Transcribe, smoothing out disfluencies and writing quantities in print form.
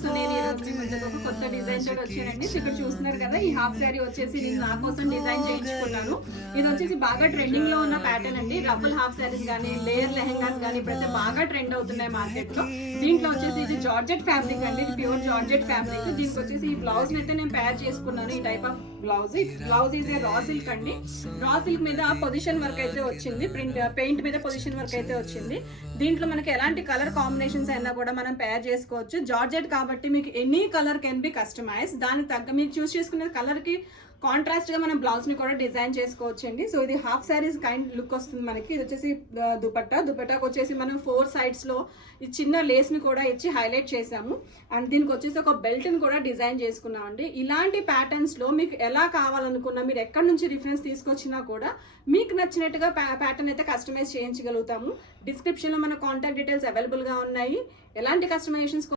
So నేను ఈ రోజు మీ ముందుకు ఒక కొత్త డిజైన్ తోటి వచ్చానండి. ఇక్కడ చూస్తున్నారు కదా, ఈ హాఫ్ శారీ వచ్చేసి నేను నా కోసం డిజైన్ చేయించుకున్నాను. ఇది వచ్చేసి బాగా ట్రెండింగ్ లో ఉన్న ప్యాటర్న్ అండి. రఫుల్ హాఫ్ శారీస్ కానీ, లేయర్ లెహెంగాస్ కానీ ఇప్పుడైతే బాగా ట్రెండ్ అవుతున్నాయి మార్కెట్ లో. దీంట్లో వచ్చేసి ఇది జార్జెట్ ఫ్యాబ్రిక్ అండి, ఇది ప్యూర్ జార్జెట్ ఫ్యాబ్రిక్. దీనికి వచ్చేసి ఈ బ్లౌజ్ అయితే నేను పేర్ చేసుకున్నాను. ఈ type of blouse is raw silk అండి. రా సిల్క్ మీద పొజిషన్ వర్క్ అయితే వచ్చింది, పెయింట్ మీద పొజిషన్ వర్క్ అయితే వచ్చింది. దీంట్లో మనకి ఎలాంటి కలర్ కాంబినేషన్స్ అయినా కూడా మనం పేర్ చేసుకోవచ్చు. జార్జెట్ కాబట్టి మీకు any colour can be customise. దానికి తగ్గ మీరు చూస్ చేసుకునే కలర్ కి కాంట్రాస్ట్ గా మనం బ్లౌజ్ ని కూడా డిజైన్ చేసుకోవచ్చు అండి. సో ఇది హాఫ్ శారీస్ కైండ్ లుక్ వస్తుంది మనకి. ఇది వచ్చేసి దుపట్టాకు వచ్చేసి మనం 4 sides లో ఈ చిన్న లేస్ ని కూడా ఇచ్చి హైలైట్ చేసాము. అండ్ దీనికి వచ్చేసి ఒక బెల్ట్ ని కూడా డిజైన్ చేసుకున్నాం అండి. ఇలాంటి ప్యాటర్న్స్ లో మీకు ఎలా కావాలనుకున్నా, మీరు ఎక్కడి నుంచి రిఫరెన్స్ తీసుకొచ్చినా కూడా మీకు నచ్చినట్టుగా ప్యాటర్న్ అయితే కస్టమైజ్ చేయించగలుగుతాము. డిస్క్రిప్షన్ లో మన కాంటాక్ట్ డీటెయిల్స్ అవైలబుల్ గా ఉన్నాయి. ఎలాంటి కస్టమైజేషన్స్